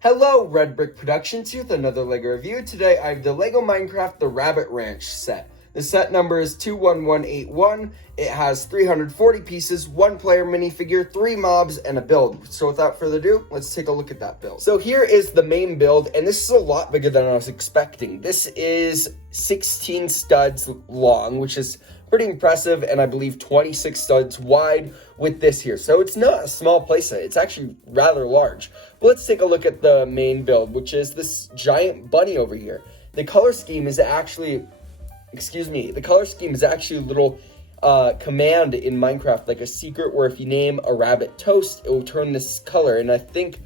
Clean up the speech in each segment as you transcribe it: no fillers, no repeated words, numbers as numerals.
Hello, Red Brick Productions here with another LEGO review. Today I have the LEGO Minecraft The Rabbit Ranch set. The set number is 21181. It has 340 pieces, 1 player minifigure, 3 mobs, and a build. So without further ado, let's take a look at that build. So here is the main build, and this is a lot bigger than I was expecting. This is 16 studs long, which is pretty impressive, and I believe 26 studs wide with this here. So it's not a small playset, it's actually rather large. But let's take a look at the main build, which is this giant bunny over here. The color scheme is actually, the color scheme is actually a little command in Minecraft, like a secret where if you name a rabbit Toast, it will turn this color. And I think,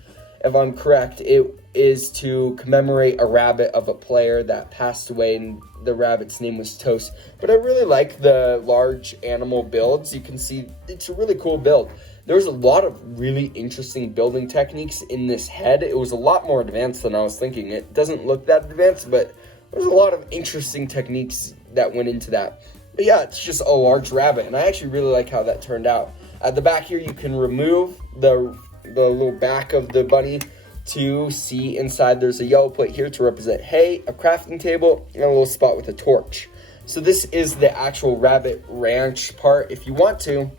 if I'm correct, it is to commemorate a rabbit of a player that passed away, and the rabbit's name was Toast. But I really like the large animal builds. You can see it's a really cool build. There's a lot of really interesting building techniques in this head. It was a lot more advanced than I was thinking. It doesn't look that advanced, but there's a lot of interesting techniques that went into that. But yeah, it's just a large rabbit, and I actually really like how that turned out. At the back here, you can remove the little back of the bunny to see inside. There's a yellow plate here to represent hay, a crafting table, and a little spot with a torch. So this is the actual rabbit ranch part. If you want to,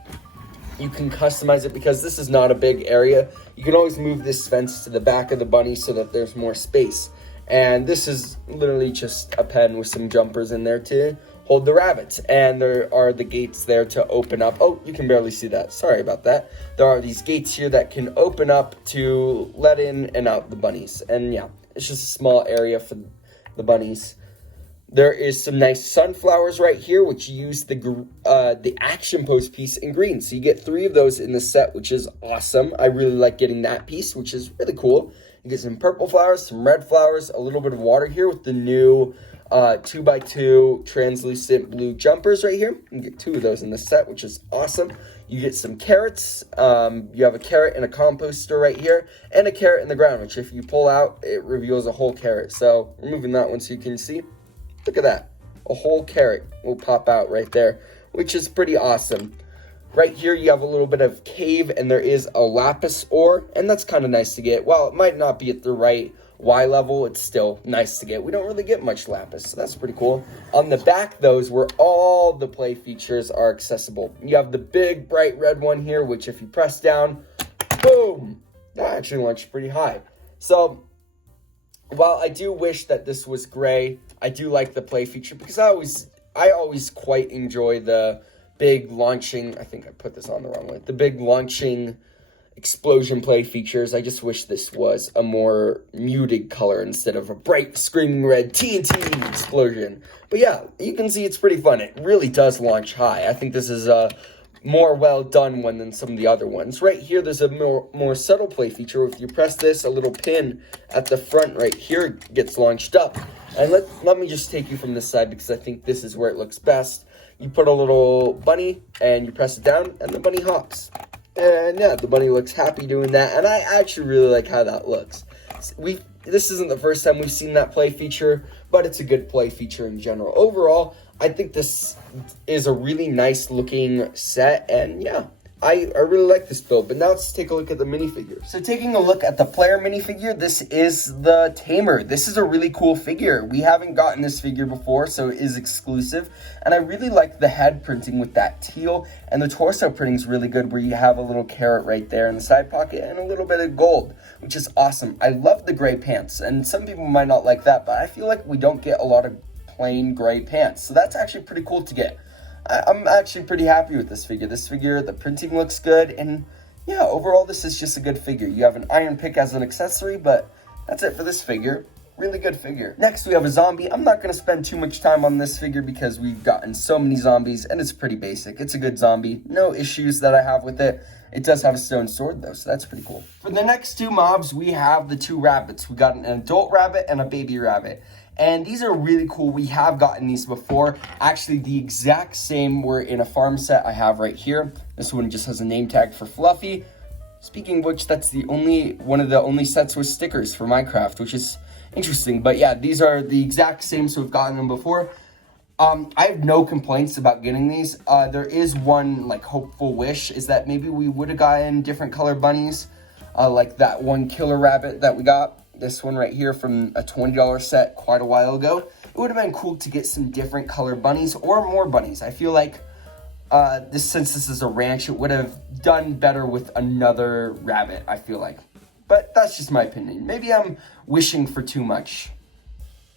you can customize it because this is not a big area. You can always move this fence to the back of the bunny so that there's more space. And this is literally just a pen with some jumpers in there to hold the rabbits. And there are the gates there to open up. Oh, you can barely see that. Sorry about that. There are these gates here that can open up to let in and out the bunnies. And yeah, it's just a small area for the bunnies. There is some nice sunflowers right here, which use the action pose piece in green. So you get 3 of those in the set, which is awesome. I really like getting that piece, which is really cool. You get some purple flowers, some red flowers, a little bit of water here with the new 2x2 translucent blue jumpers right here. You get 2 of those in the set, which is awesome. You get some carrots. You have a carrot in a composter right here, and a carrot in the ground, which if you pull out, it reveals a whole carrot. So removing that one so you can see. Look at that. A whole carrot will pop out right there, which is pretty awesome. Right here, you have a little bit of cave, and there is a lapis ore, and that's kind of nice to get. While it might not be at the right Y level, it's still nice to get. We don't really get much lapis, so that's pretty cool. On the back, though, is where all the play features are accessible. You have the big, bright red one here, which if you press down, boom, that actually launched pretty high. So while I do wish that this was gray, I do like the play feature because I always quite enjoy the big launching, I think I put this on the wrong way, the big launching explosion play features. I just wish this was a more muted color instead of a bright screaming red TNT explosion. But yeah, you can see it's pretty fun. It really does launch high. I think this is a more well done one than some of the other ones. Right here, there's a more subtle play feature. If you press this, a little pin at the front right here gets launched up. And let me just take you from this side because I think this is where it looks best. You put a little bunny and you press it down and the bunny hops. And yeah, the bunny looks happy doing that. And I actually really like how that looks. This isn't the first time we've seen that play feature, but it's a good play feature in general. Overall, I think this is a really nice looking set, and yeah, I really like this build. But now let's take a look at the minifigure. So taking a look at the player minifigure, this is the Tamer. This is a really cool figure. We haven't gotten this figure before, so it is exclusive. And I really like the head printing with that teal, and the torso printing is really good where you have a little carrot right there in the side pocket and a little bit of gold, which is awesome. I love the gray pants, and some people might not like that, but I feel like we don't get a lot of plain gray pants, so that's actually pretty cool to get. I'm actually pretty happy with this figure. The printing looks good, and yeah, overall this is just a good figure. You have an iron pick as an accessory, but that's it for this figure. Really good figure. Next, we have a zombie. I'm not going to spend too much time on this figure because we've gotten so many zombies, and it's pretty basic. It's a good zombie. No issues that I have with it. It does have a stone sword, though, so that's pretty cool. For the next 2 mobs, we have the 2 rabbits. We got an adult rabbit and a baby rabbit. And these are really cool. We have gotten these before. Actually, the exact same were in a farm set I have right here. This one just has a name tag for Fluffy. Speaking of which, that's one of the only sets with stickers for Minecraft, which is interesting. But yeah, these are the exact same, so we've gotten them before. I have no complaints about getting these. There is one like hopeful wish, is that maybe we would have gotten different color bunnies, like that one killer rabbit that we got. this one right here from a $20 set quite a while ago. It would have been cool to get some different color bunnies or more bunnies. I feel like since this is a ranch, it would have done better with another rabbit, I feel like. But that's just my opinion. Maybe I'm wishing for too much.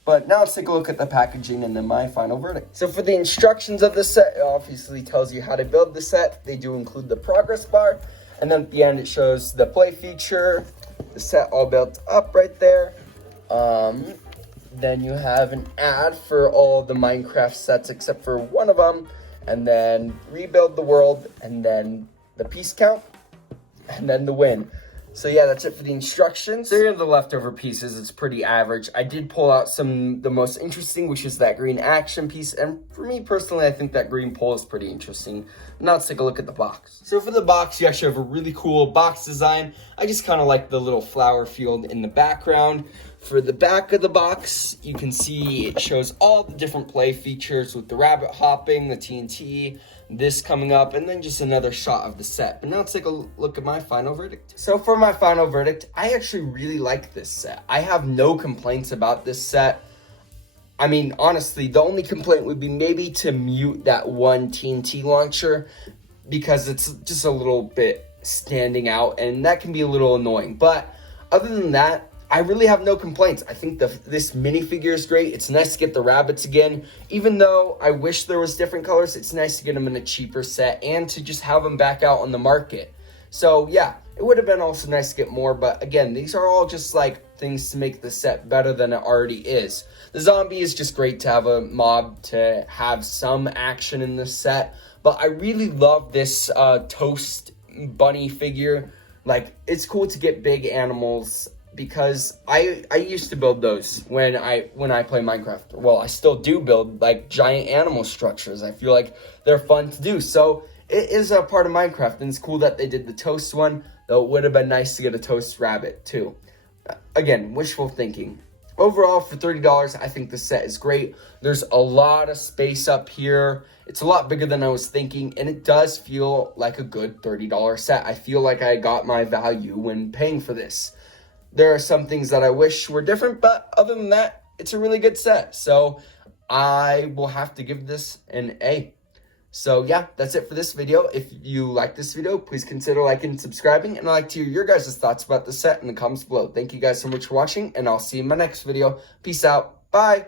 But now let's take a look at the packaging and then my final verdict. So for the instructions of the set, it obviously tells you how to build the set. They do include the progress bar. And then at the end, it shows the play feature, the set all built up right there. Then you have an ad for all the Minecraft sets except for one of them. And then rebuild the world, and then the piece count, and then the win. So yeah, that's it for the instructions. There are the leftover pieces. It's pretty average. I did pull out the most interesting, which is that green action piece. And for me personally, I think that green pole is pretty interesting. Now let's take a look at the box. So for the box, you actually have a really cool box design. I just kind of like the little flower field in the background. For the back of the box, you can see it shows all the different play features with the rabbit hopping, the TNT, this coming up, and then just another shot of the set. But now let's take a look at my final verdict. So for my final verdict, I actually really like this set. I have no complaints about this set. I mean, honestly, the only complaint would be maybe to mute that one TNT launcher because it's just a little bit standing out, and that can be a little annoying. But other than that, I really have no complaints. I think this minifigure is great. It's nice to get the rabbits again. Even though I wish there was different colors, it's nice to get them in a cheaper set and to just have them back out on the market. So yeah, it would have been also nice to get more, but again, these are all just like things to make the set better than it already is. The zombie is just great to have a mob to have some action in the set, but I really love this toast bunny figure. Like, it's cool to get big animals, because I used to build those when I play Minecraft. Well, I still do build like giant animal structures. I feel like they're fun to do. So it is a part of Minecraft, and it's cool that they did the toast one, though it would have been nice to get a toast rabbit too. Again, wishful thinking. Overall, for $30, I think the set is great. There's a lot of space up here. It's a lot bigger than I was thinking, and it does feel like a good $30 set. I feel like I got my value when paying for this. There are some things that I wish were different, but other than that, it's a really good set. So I will have to give this an A. So yeah, that's it for this video. If you like this video, please consider liking and subscribing. And I'd like to hear your guys' thoughts about the set in the comments below. Thank you guys so much for watching, and I'll see you in my next video. Peace out. Bye.